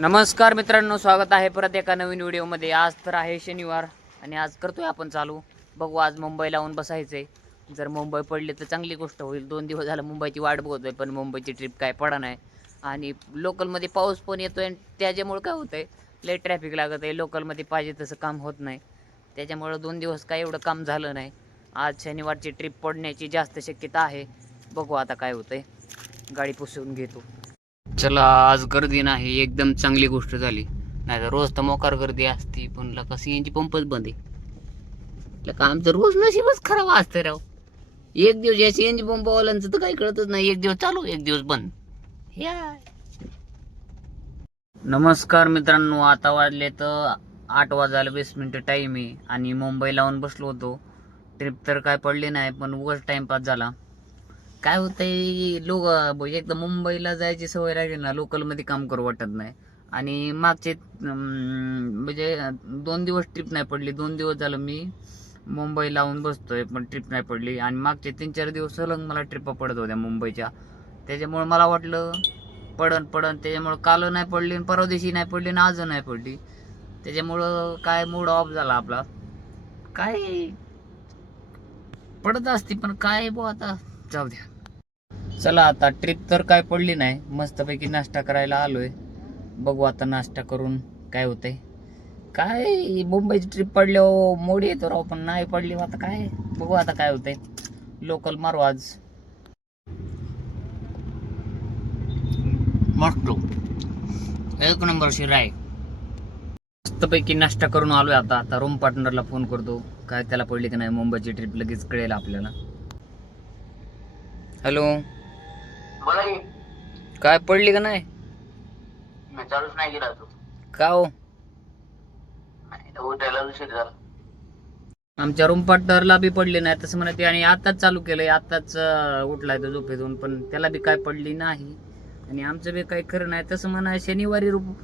नमस्कार मित्रांनो स्वागत आहे परत एका नवीन व्हिडिओमध्ये. आज तर आहे शनिवार आणि आज करतोय आपण चालू. बघू आज मुंबईला येऊन बसायचंय. जर मुंबई पडली तर चांगली गोष्ट होईल. दोन दिवस झालं मुंबईची वाट बघतोय पण मुंबईची ट्रिप काय पडा नाही. आणि लोकलमध्ये पाऊस पण येतोय आणि त्याच्यामुळे काय होतंय लय ट्रॅफिक लागत आहे. लोकलमध्ये पाहिजे तसं काम होत नाही. त्याच्यामुळं दोन दिवस काय एवढं काम झालं नाही. आज शनिवारची ट्रिप पडण्याची जास्त शक्यता आहे. बघू आता काय होतंय. गाडी पुसवून घेतो. चला आज गर्दी नाही एकदम चांगली गोष्ट झाली. नाही तर रोज तर मोकार गर्दी असते पण लका सीएनजी पंपच बंद आहे. लका आमचं रोज नशीबच खराब असतं राव. एक दिवस या सीएनजी पंपवाल्यांचं तर काही कळतच नाही एक दिवस चालू एक दिवस बंद. या. नमस्कार मित्रांनो आता वाजले तर आठ वाजायला वीस मिनिटं टाईम आहे. आणि मुंबई लावून बसलो होतो. ट्रिप तर काय पडली नाही पण उगाच टाईमपास झाला. काय होतंय लोक म्हणजे एकदा मुंबईला जायची सवय लागली ना लोकलमध्ये काम करू वाटत नाही. आणि मागचे म्हणजे दोन दिवस ट्रिप नाही पडली. दोन दिवस झालं मी मुंबई लावून बसतोय पण ट्रिप नाही पडली. आणि मागचे तीन चार दिवस सलग मला ट्रिपा पडत होत्या मुंबईच्या. त्याच्यामुळे मला वाटलं पडन पडन. त्याच्यामुळं काल नाही पडली आणि परवा दिवशी नाही पडली आणि आज नाही पडली. त्याच्यामुळं काय मूड ऑफ झाला आपला. काय पडत असते पण काय बुवा आता जाऊ द्या. चला आता ट्रिप तर काय पडली नाही. मस्तपैकी नाश्ता करायला आलोय. बघू आता नाश्ता करून काय होतंय. काय मुंबईची ट्रिप पडल्यावर मोडी येतो राव पण नाही पडली आता काय? बघू आता काय होतंय. लोकल मारू आज. मस्त. एक नंबर शिराय मस्तपैकी नाश्ता करून आलोय आता. आता रूम पार्टनरला फोन करतो. काय त्याला पडली की नाही मुंबईची ट्रिप लगेच कळेल आपल्याला. हॅलो बोला की. काय पडली का नाही? मी चालूच नाही गेला तू. का हो? उठायला उशीर झाला. आमच्या रूम पार्टनरला बी पडली नाही तसं म्हणते आणि आताच चालू केलंय आताच अं, उठलाय तो झोपेतून पण त्याला बी काय पडली नाही. आणि आमचं बी काही खरं नाही तसं म्हणा शनिवारी रूप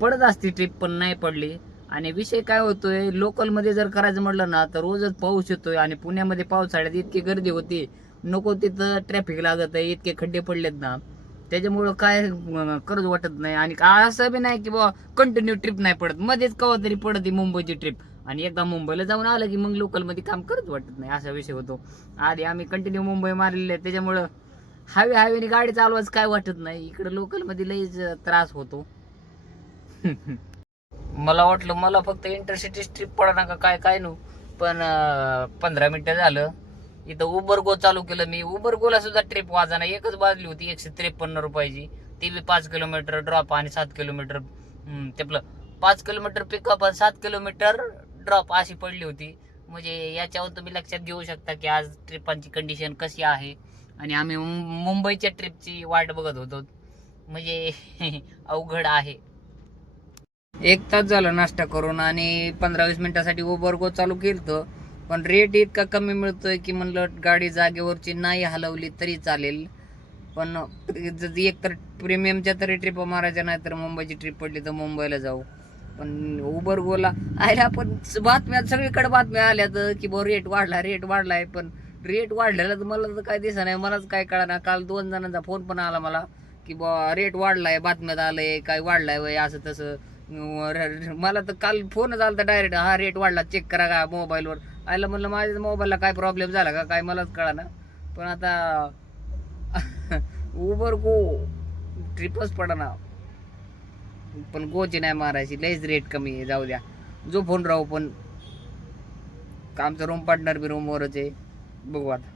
पडत असती ट्रिप पण नाही पडली. आणि विषय काय होतोय लोकलमध्ये जर करायचं म्हटलं ना तर रोजच पाऊस येतोय आणि पुण्यामध्ये पावसाळ्यात इतकी गर्दी होती नको तिथं ट्रॅफिक लागत आहे इतके खड्डे पडलेत ना. त्याच्यामुळं काय अं, वाटत नाही. आणि असं बी नाही की बाबा कंटिन्यू ट्रिप नाही पडत. मध्येच कवा तरी पडते मुंबईची ट्रिप आणि एकदा मुंबईला जाऊन आलं की मग लोकलमध्ये काम करत वाटत नाही. असा विषय होतो. आधी आम्ही कंटिन्यू मुंबई मारलेले आहे. त्याच्यामुळं हायवे हायवेने गाडी चालवाच काय वाटत नाही. इकडे लोकलमध्ये लईच त्रास होतो. मला वाटलं मला फक्त इंटरसिटी ट्रिप पडा का काय काय नो. पण पंधरा मिनिटं झालं. इथं उबर गो चालू केलं. मी उबर गोला सुद्धा ट्रिप वाजाना. एकच बाजली होती एकशे त्रेपन्न रुपयाची. ती बी पाच किलोमीटर ड्रॉप आणि सात किलोमीटर हम्म, ते आपलं पाच किलोमीटर पिकअप आणि सात किलोमीटर ड्रॉप अशी पडली होती. म्हणजे याच्यावर तुम्ही लक्षात घेऊ शकता की आज ट्रिपांची कंडिशन कशी आहे. आणि आम्ही मुंबईच्या ट्रिपची वाट बघत होतो. म्हणजे अवघड आहे. एक तास झाला नाश्ता करून आणि पंधरा वीस मिनिटासाठी उबर गो चालू केलं पण रेट इतका कमी मिळतोय की म्हणलं गाडी जागेवरची नाही हलवली तरी चालेल. पण जर एक तर प्रीमियमच्या तरी ट्रिप मारायच्या नाही तर मुंबईची ट्रिप पडली तर मुंबईला जाऊ. पण उबर गोला आयला पण बातम्या सगळीकडे बातम्या आल्या तर की बा रेट वाढला रेट वाढलाय. पण रेट वाढलेला तर मला तर काय दिसा नाही. मलाच काय कळणार काल दोन जणांचा फोन पण आला मला की बा रेट वाढलाय बातम्यात आलंय काय वाढलाय वय असं तसं. मला तर काल फोनच आला डायरेक्ट हा रेट वाढला. चेक करा का मोबाईलवर आयला म्हणलं माझ्या मोबाईलला काय प्रॉब्लेम झाला का? काय मलाच कळा ना पण आता उबर गो. ट्रिपच पडा ना पण गोची नाही मारायची. लयच रेट कमी आहे. जाऊ द्या. जो फोन राहू पण. आमचं रूम पार्टनर बी रूमवरच आहे. बघू आता.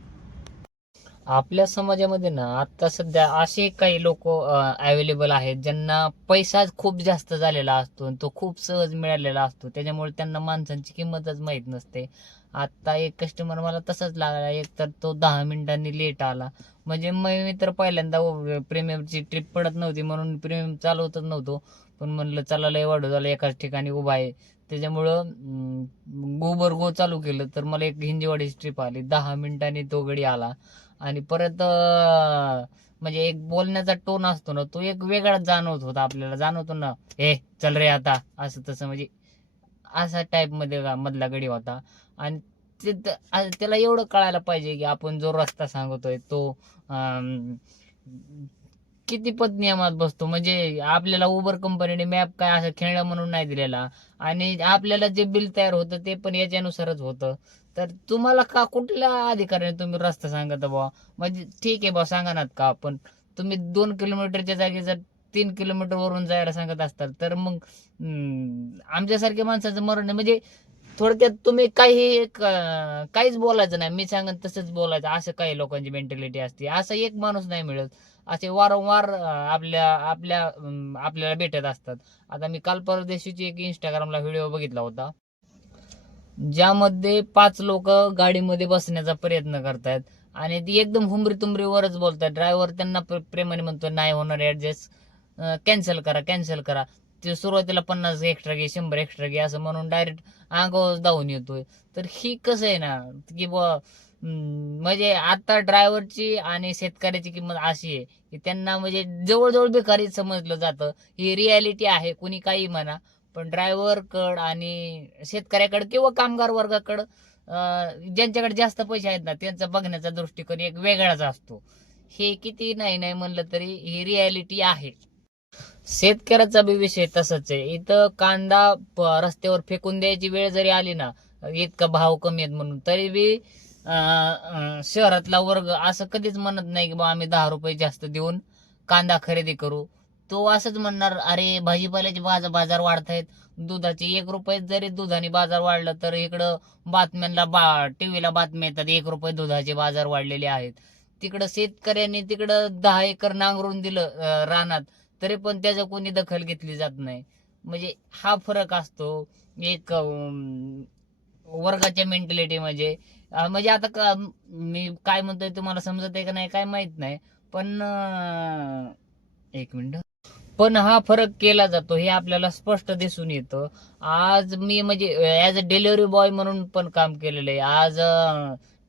आपल्या समाजामध्ये ना आता सध्या असे काही लोक अवेलेबल आहेत ज्यांना पैसा खूप जास्त झालेला असतो आणि तो खूप सहज मिळालेला असतो. त्याच्यामुळे त्यांना माणसांची किंमतच माहीत नसते. आत्ता एक कस्टमर मला तसाच लागला. एक तर तो दहा मिनिटांनी लेट आला. म्हणजे मी तर पहिल्यांदा प्रीमियमची ट्रिप पडत नव्हती. म्हणून प्रीमियम चालवतच नव्हतो. पण म्हणलं चला लय वाढू झालं. एकाच ठिकाणी उभा आहे. त्याच्यामुळं गोबर गो चालू केलं. तर मला एक हिंजेवाडीची ट्रिप आली. दहा मिनिटांनी तो गडी आला. आणि परत म्हणजे एक बोलण्याचा टोन असतो ना तो एक वेगळाच जाणवत होता आपल्याला. जाणवतो ना हे चल रे आता. असं तसं. म्हणजे असा टाईपमध्ये मधला गडी होता. आणि ते त्याला एवढं कळायला पाहिजे की आपण जो रस्ता सांगतोय तो किती पत नियमात बसतो. म्हणजे आपल्याला उबर कंपनीने मॅप काय असं खेळणं म्हणून नाही दिलेला. आणि आपल्याला जे बिल तयार होतं ते पण याच्यानुसारच होतं. तर तुम्हाला का कुठल्या अधिकाऱ्याने तुम्ही रस्ता सांगत बा म्हणजे ठीक आहे बा सांगा ना का पण तुम्ही दोन किलोमीटरच्या जागी जर तीन किलोमीटर वरून जायला सांगत असतात तर मग आमच्यासारख्या माणसाचं मरण म्हणजे थोडक्यात तुम्ही काही एक काहीच बोलायचं नाही. मी सांगेन तसंच बोलायचं. असं काही लोकांची मेंटॅलिटी असते. असं एक माणूस नाही मिळत. असे वारंवार आपल्या आपल्या आपल्याला भेटत असतात. आता मी काल परदेशीची एक इंस्टाग्रामला व्हिडिओ बघितला होता. ज्यामध्ये पाच लोक गाडीमध्ये बसण्याचा प्रयत्न करतायत. आणि ती एकदम हुमरी तुमरीवरच बोलतात ड्रायव्हर त्यांना प्रेमाने म्हणतो नाही होणार ॲडजस्ट. कॅन्सल करा कॅन्सल करा. ते सुरुवातीला पन्नास एक्स्ट्रा घे शंभर एक्स्ट्रा घे असं म्हणून डायरेक्ट अंगावर धावून येतोय. तर ही कसं आहे ना की बुवा म्हणजे आता ड्रायव्हरची आणि शेतकऱ्याची किंमत अशी आहे की त्यांना म्हणजे जवळजवळ बेकारी समजलं जातं. ही रियालिटी आहे कुणी काही म्हणा पण ड्रायव्हरकड आणि शेतकऱ्याकडं किंवा कामगार वर्गाकडं ज्यांच्याकडे जास्त पैसे आहेत ना त्यांचा बघण्याचा दृष्टिकोन एक वेगळाच असतो. हे किती नाही नाही म्हणलं तरी ही रियालिटी आहे. शेतकऱ्याचा बी विषय तसंच आहे. इथं कांदा प- रस्त्यावर फेकून द्यायची वेळ जरी आली ना इतका भाव कमी आहेत म्हणून. तरी बी शहरातला वर्ग असं कधीच म्हणत नाही की बा आम्ही दहा रुपये जास्त देऊन कांदा खरेदी करू. तो असंच म्हणणार अरे भाजीपाल्याचे बाजार बाजार वाढतायत. दुधाचे एक रुपये जरी दुधाने बाजार वाढलं तर इकडं बातम्यांना बा टी व्हीला बातम्या येतात एक रुपये दुधाचे बाजार वाढलेले आहेत. तिकडं शेतकऱ्यांनी तिकडं दहा एकर नांगरून दिलं रानात. तरी पण त्याचं कोणी दखल घेतली जात नाही. म्हणजे हा फरक असतो. एक वर्गाच्या मेंटॅलिटी म्हणजे म्हणजे आता का मी काय म्हणतोय तुम्हाला समजत आहे का नाही काय माहीत नाही. पण एक मिनिट. पण हा फरक केला जातो हे आपल्याला स्पष्ट दिसून येतं. आज मी म्हणजे ॲज अ डिलिव्हरी बॉय म्हणून पण काम केलेलं आहे. आज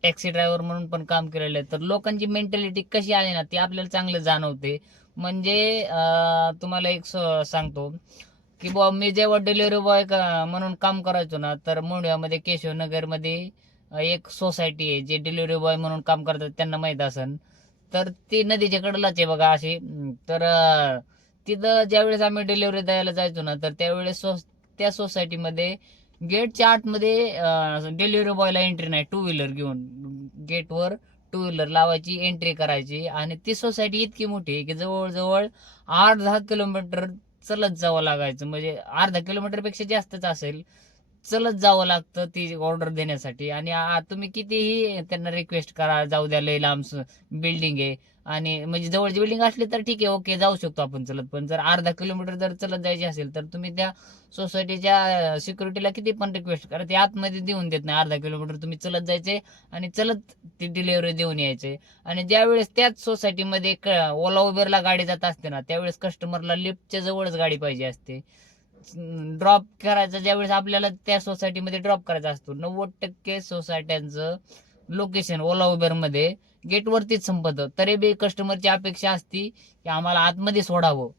टॅक्सी ड्रायव्हर म्हणून पण काम केलेलं आहे. तर लोकांची मेंटॅलिटी कशी आहे ना ती आपल्याला चांगलं जाणवते. म्हणजे तुम्हाला एक स- सांगतो की बुवा मी जेव्हा डिलिव्हरी बॉय म्हणून काम करायचो ना तर मुंडव्यामध्ये केशवनगरमध्ये एक सोसायटी आहे जे डिलिव्हरी बॉय म्हणून काम करतात त्यांना माहीत असन. तर ती नदीच्या कडेलाच आहे बघा अशी. तर तिथं ज्यावेळेस आम्ही डिलिव्हरी द्यायला जायचो ना तर त्यावेळेस सो त्या सोसायटीमध्ये गेटच्या आतमध्ये डिलिव्हरी बॉयला एंट्री नाही टू व्हीलर घेऊन. गेटवर टू व्हीलर लावायची एंट्री करायची. आणि ती सोसायटी इतकी मोठी आहे की जवळजवळ आठ दहा किलोमीटर चलत जावं लागायचं. म्हणजे अर्धा किलोमीटरपेक्षा जास्तच असेल. चलत जावं लागतं ती ऑर्डर देण्यासाठी. आणि तुम्ही कितीही त्यांना रिक्वेस्ट करा जाऊ द्या लई लांब बिल्डिंग आहे. आणि म्हणजे जवळची बिल्डिंग असली तर ठीक आहे ओके जाऊ शकतो आपण चलत. पण जर अर्धा किलोमीटर जर चलत जायची असेल तर तुम्ही त्या सोसायटीच्या सिक्युरिटीला किती पण रिक्वेस्ट करा. ते आतमध्ये देऊन देत नाही. अर्धा किलोमीटर तुम्ही चलत जायचे आणि चलत ती डिलिव्हरी देऊन यायचे. आणि ज्यावेळेस त्याच सोसायटीमध्ये ओला उबेरला गाडी जात असते ना त्यावेळेस कस्टमरला लिफ्टच्या जवळच गाडी पाहिजे असते. ड्रॉप करायचं ज्यावेळेस आपल्याला त्या सोसायटीमध्ये ड्रॉप करायचा असतो. नव्वद टक्के सोसायट्यांचं लोकेशन ओला उबेरमध्ये गेटवरतीच संपतं. तरी बी कस्टमरची अपेक्षा असती की आम्हाला आतमध्ये सोडावं.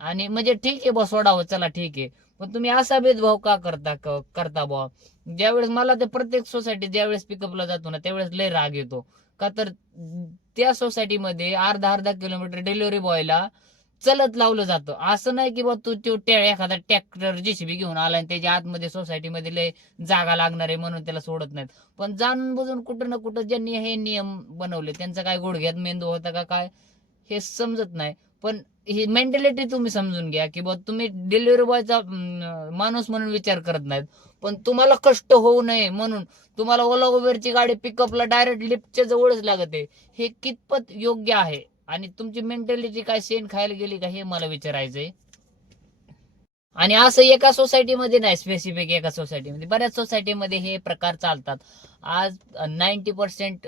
आणि म्हणजे ठीक आहे बा सोडावं. चला ठीक आहे. पण तुम्ही असा भेदभाव का करता करता बुवा ज्यावेळेस मला ते प्रत्येक सोसायटी ज्यावेळेस पिकअपला जातो ना त्यावेळेस लय राग येतो. का तर त्या सोसायटीमध्ये अर्धा अर्धा किलोमीटर डिलिव्हरी बॉयला चलत लावलं जातं. असं नाही की बा तू तो त्या एखादा ट्रॅक्टर जेसीबी घेऊन आला आणि त्याच्या आतमध्ये सोसायटीमध्ये लय जागा लागणार आहे म्हणून त्याला सोडत नाहीत. पण जाणून बुजून कुठं ना कुठं ज्यांनी हे नियम बनवले त्यांचा काय गुडघ्यात मेंदू होता का काय हे समजत नाही. पण ही मेंटॅलिटी तुम्ही समजून घ्या की बा तुम्ही डिलिव्हरी बॉयचा माणूस म्हणून विचार करत नाहीत. पण तुम्हाला कष्ट होऊ नये म्हणून तुम्हाला ओला उबेरची गाडी पिकअपला डायरेक्ट लिफ्टच्या जवळच लागत. आहे हे कितपत योग्य आहे? आणि तुमची मेंटॅलिटी काय शेण खायला गेली का हे मला विचारायचंय. आणि असं एका सोसायटीमध्ये नाही स्पेसिफिक एका सोसायटीमध्ये बऱ्याच सोसायटीमध्ये हे प्रकार चालतात. आज नाईन्टी पर्सेंट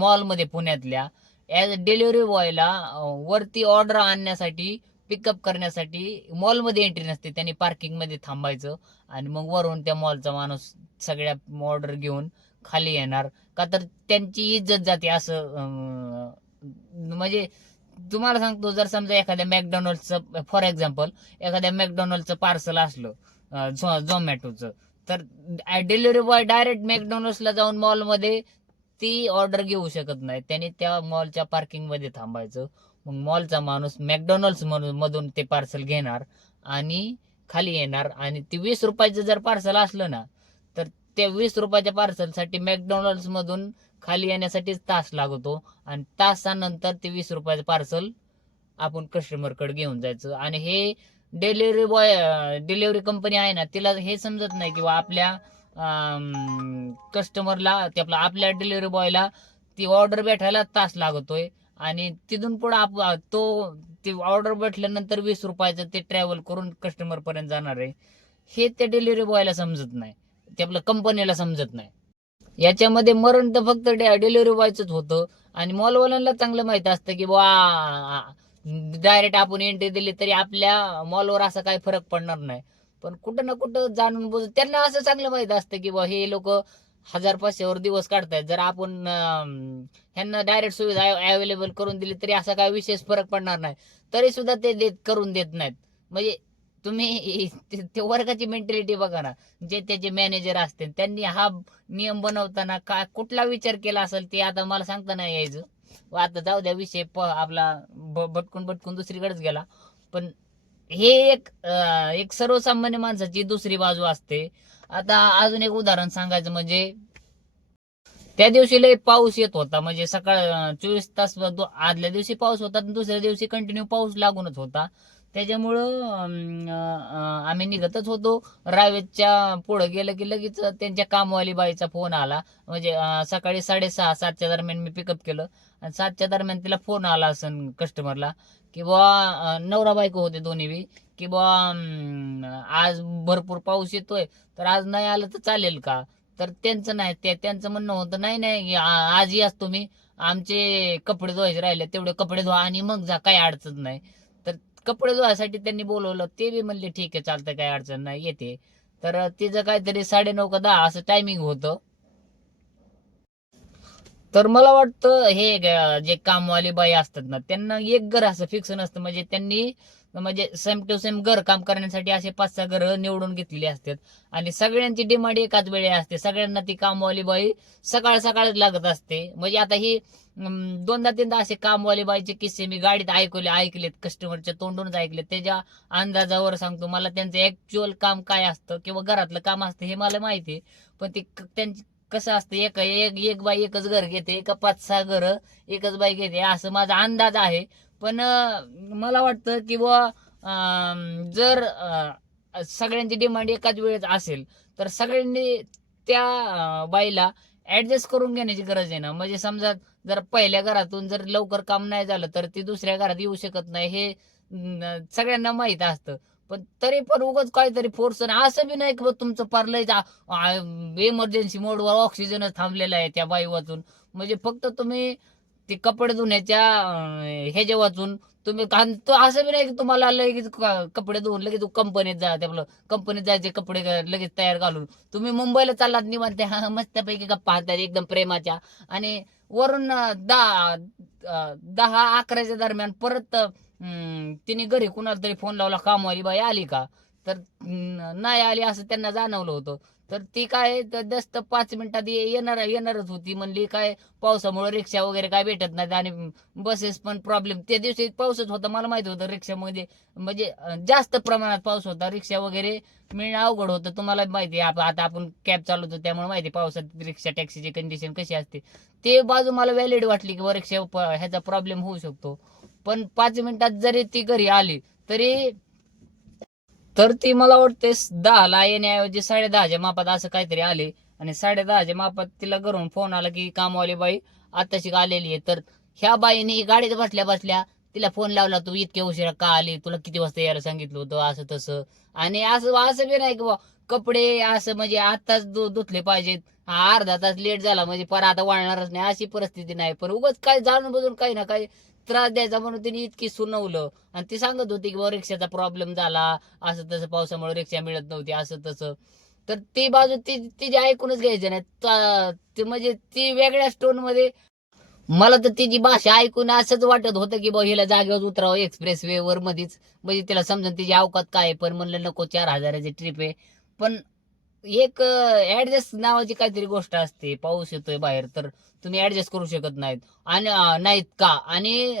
मॉलमध्ये पुण्यातल्या ॲज अ डिलिव्हरी बॉयला वरती ऑर्डर आणण्यासाठी पिकअप करण्यासाठी मॉलमध्ये एंट्री नसते. त्यांनी पार्किंगमध्ये थांबायचं आणि मग वरून त्या मॉलचा माणूस सगळ्या ऑर्डर घेऊन खाली येणार. का तर त्यांची इज्जत जाते असं अं, म्हणजे तुम्हाला सांगतो जर समजा एखाद्या मॅकडॉनल्डचं फॉर एक्झाम्पल एखाद्या मॅकडॉनल्डचं पार्सल असलं झोमॅटोचं तर डिलिव्हरी बॉय डायरेक्ट मॅकडॉनल्ड्सला जाऊन मॉलमध्ये ती ऑर्डर घेऊ शकत नाही. त्याने त्या मॉलच्या पार्किंगमध्ये थांबायचं. मग मॉलचा माणूस मॅकडॉनल्ड्स मधून मधून ते पार्सल घेणार आणि खाली येणार. आणि ते वीस रुपयाचं जर पार्सल असलं ना तर त्या वीस रुपयाच्या पार्सलसाठी मॅकडॉनल्ड्स मधून खाली येण्यासाठीच तास लागतो. आणि तासानंतर ते वीस रुपयाचं पार्सल आपण कस्टमरकडे घेऊन जायचं. आणि हे डिलिव्हरी बॉय डिलिव्हरी कंपनी आहे ना तिला हे समजत नाही किंवा आपल्या कस्टमरला ते आपला आपल्या डिलिव्हरी बॉयला ती ऑर्डर भेटायला तास लागतोय. आणि तिथून पुढे आप तो ती ऑर्डर भेटल्यानंतर वीस रुपयाचं ते ट्रॅव्हल करून कस्टमरपर्यंत जाणार आहे. हे त्या डिलिव्हरी बॉयला समजत नाही. ते आपल्या कंपनीला समजत नाही. याच्यामध्ये मरण तर फक्त डिलिव्हरी बॉयच होतं. आणि मॉलवाल्यांना चांगलं माहीत असतं की वा डायरेक्ट आपण एंट्री दिली तरी आपल्या मॉलवर असा काही फरक पडणार नाही. पण कुठं ना कुठं जाणून बोल त्यांना असं चांगलं माहीत असतं की बा हे लोक हजार पाचशेवर दिवस काढतायत. जर आपण ह्यांना डायरेक्ट सुविधा अवेलेबल करून दिली तरी असा काही विशेष फरक पडणार नाही. तरी सुद्धा ते देत करून देत नाहीत. म्हणजे तुम्ही ते वर्गाची मेंटॅलिटी बघा ना. जे त्याचे मॅनेजर असतील त्यांनी हा नियम बनवताना काय कुठला विचार केला असेल ते आता मला सांगता नाही यायचं. आता जाऊ द्या विषय प आपला भटकून भटकून दुसरीकडेच गेला. पण हे एक एक सर्वसामान्य माणसाची दुसरी बाजू असते. आता अजून एक उदाहरण सांगायचं म्हणजे त्या दिवशी लय पाऊस येत होता. म्हणजे सकाळ चोवीस तास आदल्या दिवशी पाऊस होता आणि दुसऱ्या दिवशी कंटिन्यू पाऊस लागूनच होता. त्याच्यामुळं आम्ही निघतच होतो. रावेतच्या पुढं गेलं की लगेच त्यांच्या कामवाली बाईचा फोन आला. म्हणजे सकाळी साडेसहा सातच्या दरम्यान मी पिकअप केलं. आणि सातच्या दरम्यान तिला फोन आला असं कस्टमरला की बुवा नवरा बायको होते दोन्ही बी. की बुवा अं, आज भरपूर पाऊस येतोय. तर आज नाही आलं तर चालेल का? तर त्यांचं नाही ते त्यांचं म्हणणं होतं नाही नाही आज याच तुम्ही आमचे कपडे धुवायचे राहिले. तेवढे कपडे धुवा आणि मग जा. काही अडचण नाही. कपडे धुवायसाठी त्यांनी बोलवलं ते बी म्हणले ठीक आहे चालतं काही अडचण नाही येते. तर तिचं काहीतरी साडेनऊ का दहा असं टायमिंग होतं. तर मला वाटतं हे जे कामवाले बाई असतात ना त्यांना एक घर असं फिक्स नसतं. म्हणजे त्यांनी म्हणजे सेम टू सेम घर काम करण्यासाठी असे पाच सहा घर निवडून घेतलेली असतात. आणि सगळ्यांची डिमांड एकाच वेळी असते. सगळ्यांना ती कामवाली बाई सकाळ सकाळच लागत असते. म्हणजे आता ही दोनदा तीनदा असे कामवाली बाईचे किस्से मी गाडीत ऐकले ऐकलेत कस्टमरच्या तोंडूनच ऐकलेत. त्याच्या अंदाजावर सांगतो मला त्यांचं ऍक्च्युअल काम काय असतं किंवा घरातलं काम असतं हे मला माहिती आहे. पण ते त्यांची कसं असतं एक एक बाई एकच घर घेते एका पाच सहा घर एकच बाई घेते असं माझा अंदाज आहे. पण मला वाटतं की बुवा जर सगळ्यांची डिमांड एकाच वेळेत असेल तर सगळ्यांनी त्या बाईला ॲडजस्ट करून घेण्याची गरज आहे ना. म्हणजे समजा जर पहिल्या घरातून जर लवकर काम नाही झालं तर ती दुसऱ्या घरात येऊ शकत नाही हे सगळ्यांना माहीत असतं. पण तरी पण उगाच काहीतरी फोर्स असं बी नाही की बुवा तुमचं पार्लर इमर्जन्सी मोडवर ऑक्सिजनच थांबलेला आहे त्या बाई वाचून म्हणजे फक्त तुम्ही ते कपडे धुण्याच्या ह्याच्या वाचून तुम्ही कारण तो असं बी नाही की तुम्हाला लगेच कपडे धुवून लगेच कंपनीत जा ते आपलं कंपनीत जायचे कपडे लगेच तयार घालून. तुम्ही मुंबईला चाललात निवांत हा मस्तपैकी गप्पा हातात एकदम प्रेमाच्या. आणि वरून दहा दहा अकराच्या दरम्यान परत अं, तिने घरी कुणाला तरी फोन लावला कामवाली बाई आली का? तर नाही आली असं त्यांना जाणवलं होतं. तर ती काय तर जास्त पाच मिनिटात येणार येणारच होती. म्हणली काय पावसामुळे रिक्षा वगैरे काय भेटत नाहीत आणि बसेस पण प्रॉब्लेम त्या दिवशी पाऊसच होता मला माहिती होतं रिक्षामध्ये. म्हणजे जास्त प्रमाणात पाऊस होता. रिक्षा वगैरे मिळणं अवघड होतं. तुम्हाला माहिती आहे आता आपण कॅब चालवतो त्यामुळे माहिती आहे पावसात रिक्षा टॅक्सीची कंडिशन कशी असते. ते बाजू मला व्हॅलिड वाटली की रिक्षा प- ह्याचा प्रॉब्लेम होऊ शकतो. पण पाच मिनिटात जरी ती घरी आली तरी तर ती मला वाटते दहाला येण्याऐवजी साडे दहाच्या मापात असं काहीतरी आले. आणि साडे दहाच्या मापात तिला घरून फोन आला की कामवाली बाई आताशी आलेली आहे. तर ह्या बाईने गाडीत बसल्या बसल्या तिला फोन लावला तू इतक्या उशिरा का आली? तुला किती वाजता यायला सांगितलं होतं? असं तसं. आणि असं असं बी नाही की कपडे असं म्हणजे आताच धु- धुतले पाहिजेत. हा अर्धा तास लेट झाला म्हणजे पर आता वाढणारच नाही. अशी परिस्थिती नाही. पण उगाच काय जाणून बजून काही ना काही त्रास द्यायचा म्हणून तिने इतकी सुनवलं. आणि ती सांगत होती की बाबा रिक्षाचा प्रॉब्लेम झाला. असं तसं पावसामुळे रिक्षा मिळत नव्हती. असं तसं. तर ती बाजू ती तिची ऐकूनच घ्यायची नाही. म्हणजे ती वेगळ्या स्टोनमध्ये मला तर तिची भाषा ऐकून असंच वाटत होतं की बाबा हिला जागेवर उतरावं एक्सप्रेस वे वर मध्येच म्हणजे तिला समजून तिची अवकात काय आहे. पण म्हणलं नको चार हजाराची ट्रिप आहे. पण एक ऍडजस्ट नावाची काहीतरी गोष्ट असते. पाऊस येतोय बाहेर. तर तुम्ही ऍडजस्ट करू शकत नाहीत. आणि नाहीत का? आणि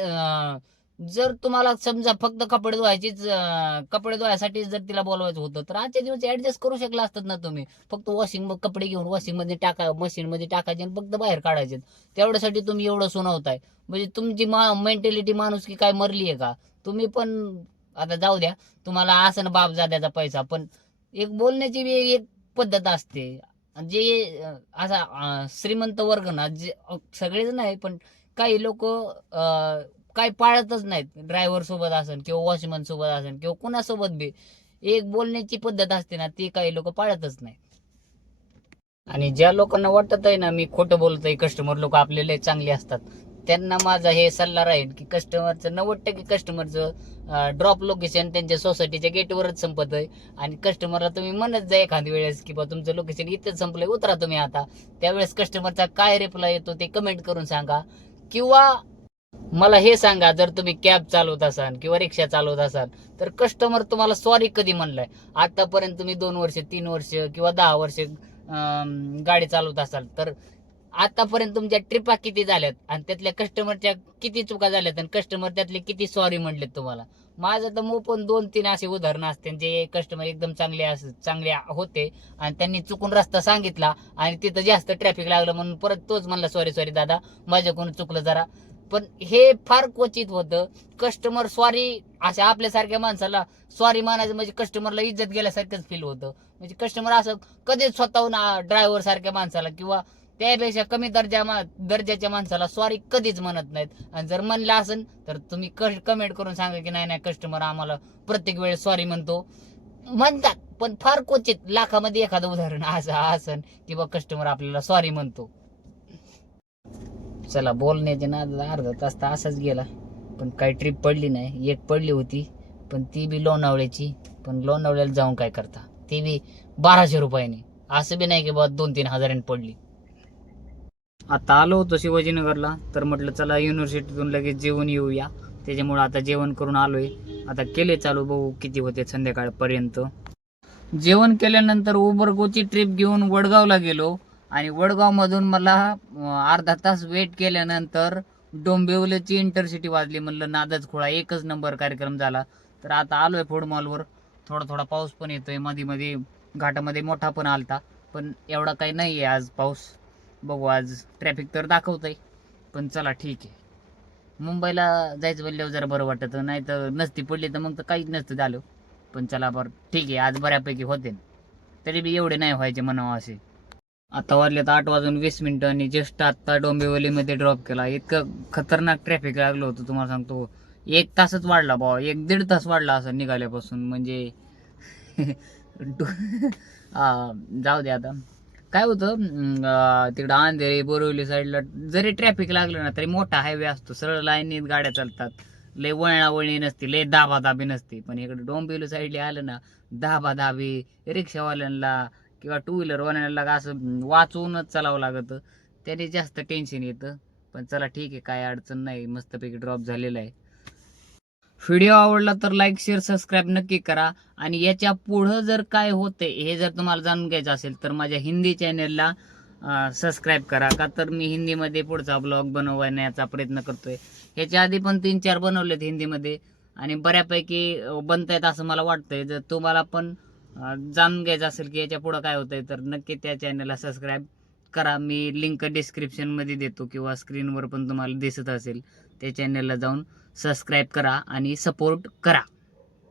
जर तुम्हाला समजा फक्त कपडे धुवायचीच कपडे धुवायसाठी जर तिला बोलवायचं होतं तर आजच्या दिवस ऍडजस्ट करू शकला असतात ना तुम्ही. फक्त वॉशिंग कपडे घेऊन वॉशिंगमध्ये टाका मशीन मध्ये टाकायचे आणि फक्त बाहेर काढायचे. तेवढ्यासाठी तुम्ही एवढं सुनावताय. म्हणजे तुमची मा मेंटॅलिटी माणूस की काय मरली आहे का? तुम्ही पण आता जाऊ द्या तुम्हाला आसन बाप जाद्याचा पैसा पण एक बोलण्याची बी एक पद्धत असते. जे असा श्रीमंत वर्ग ना जे सगळेजण सगळेच नाही पण काही लोक काय पाळतच नाहीत. ड्रायव्हर सोबत असेल किंवा वॉचमन सोबत असेल किंवा कुणासोबत बी. एक बोलण्याची पद्धत असते ना ती काही लोक पाळतच नाही आणि ज्या लोकांना वाटत आहे ना मी खोटं बोलतोय कस्टमर लोक आपल्याला चांगले असतात. त्यांना माझा हे सल्ला राहील की कस्टमरचं नव्वद टक्के कस्टमरचं ड्रॉप लोकेशन त्यांच्या सोसायटीच्या गेटवरच संपत आहे आणि कस्टमरला तुम्ही म्हणत जा एखाद्या वेळेस की बा तुमचं लोकेशन इथंच संपलंय उतरा तुम्ही आता. त्यावेळेस कस्टमरचा काय रिप्लाय येतो ते कमेंट करून सांगा. किंवा मला हे सांगा जर तुम्ही कॅब चालवत असाल किंवा रिक्षा चालवत असाल तर कस्टमर तुम्हाला सॉरी कधी म्हणलाय? आतापर्यंत तुम्ही दोन वर्ष तीन वर्ष किंवा दहा वर्ष गाडी चालवत असाल तर आतापर्यंत तुमच्या ट्रिपा किती झाल्यात? आणि त्यातल्या कस्टमरच्या किती चुका झाल्यात आणि कस्टमर त्यातले किती सॉरी म्हणलेत तुम्हाला? माझं तर मग पण दोन तीन असे उदाहरणं असते जे कस्टमर एकदम चांगले अस चांगले होते आणि त्यांनी चुकून रस्ता सांगितला आणि तिथं जास्त ट्रॅफिक लागलं म्हणून परत तोच म्हणला सॉरी सॉरी दादा माझ्याकडून चुकलं जरा. पण हे फार क्वचित होतं. कस्टमर सॉरी अशा आपल्यासारख्या माणसाला सॉरी मानायचं म्हणजे कस्टमरला इज्जत गेल्यासारखंच फील होतं. म्हणजे कस्टमर असं कधीच स्वतःहून ड्रायव्हर सारख्या माणसाला किंवा त्यापेक्षा कमी दर्जा मा- दर्जाच्या माणसाला सॉरी कधीच म्हणत नाहीत. आणि जर म्हणलं असेल तर तुम्ही कमेंट करून सांगा की नाही नाही कस्टमर आम्हाला प्रत्येक वेळेस सॉरी म्हणतो. म्हणतात पण फार क्वचित लाखामध्ये एखादं उदाहरण असं असन की बा कस्टमर आपल्याला सॉरी म्हणतो. चला बोलण्याचे ना अर्धा तास तर असाच गेला. पण काही ट्रिप पडली नाही. एक पडली होती पण ती बी लोणावळ्याची. पण लोणावळ्याला जाऊन काय करता? ती बी बाराशे रुपयाने. असं बी नाही की बा दोन तीन हजारांनी पडली. आता आलो होतो शिवाजीनगरला तर म्हटलं चला युनिव्हर्सिटीतून लगेच जेवण येऊया. त्याच्यामुळं आता जेवण करून आलोय. आता केले चालू बघू किती होते संध्याकाळपर्यंत. जेवण केल्यानंतर उबरगोची ट्रिप घेऊन वडगावला गेलो. आणि वडगावमधून मला अर्धा तास वेट केल्यानंतर डोंबिवलीची इंटरसिटी वाजली. म्हणलं नादच खोळा एकच नंबर कार्यक्रम झाला. तर आता आलोय फूड मॉलवर थोडा थोडा पाऊस पण येतोय. मध्ये मध्ये घाटामध्ये मोठा पण आलता. पण एवढा काही नाही आहे आज पाऊस. बघू आज ट्रॅफिक तर दाखवतंय पण चला ठीक आहे. मुंबईला जायचं म्हणल्यावर जरा बरं वाटतं नाही तर नसती पडली तर मग तर काहीच नसतं झालं. पण चला बरं ठीक आहे आज बऱ्यापैकी होते. तरी बी एवढे नाही व्हायचे म्हणावं असे. आता वाजलेत आठ वाजून वीस मिनटं आणि जस्ट आत्ता डोंबिवलीमध्ये ड्रॉप केला. इतकं खतरनाक ट्रॅफिक लागलं होतं तुम्हाला सांगतो. एक तासच वाढला भावा एक दीड तास वाढला असं निघाल्यापासून. म्हणजे जाऊ दे आता. काय होतं तिकडं अंधेरी बोरिवली साईडला जरी ट्रॅफिक लागलं ना तरी मोठा हायवे असतो. सरळ लाईनीत गाड्या चालतात. लय वळणावळणी नसते लय दाबादाबी नसते. पण इकडे डोंबिवली साईडला आलं ना दाबादाबी रिक्षावाल्यांना किंवा टू व्हीलरवाल्यांना असं वाचवूनच चालावं लागतं. त्याने जास्त टेन्शन येतं. पण चला ठीक आहे काय अडचण नाही. मस्तपैकी ड्रॉप झालेला आहे. व्हिडिओ आवडला तर लाईक शेअर सबस्क्राईब नक्की करा. आणि याच्या पुढं जर काय होते हे जर तुम्हाला जाणून घ्यायचं असेल तर माझ्या हिंदी चॅनलला सबस्क्राईब करा. का तर मी हिंदीमध्ये पुढचा ब्लॉग बनवण्याचा प्रयत्न करतोय. ह्याच्या आधी पण तीन चार बनवलेत हिंदीमध्ये. आणि बऱ्यापैकी बनत आहेत असं मला वाटतंय. जर तुम्हाला पण जाणून घ्यायचं असेल की याच्या पुढं काय होतंय तर नक्की त्या चॅनलला सबस्क्राईब करा. मी लिंक डिस्क्रिप्शनमध्ये देतो किंवा स्क्रीनवर पण तुम्हाला दिसत असेल त्या चॅनलला जाऊन. सबस्क्राईब करा आणि सपोर्ट करा.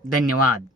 धन्यवाद.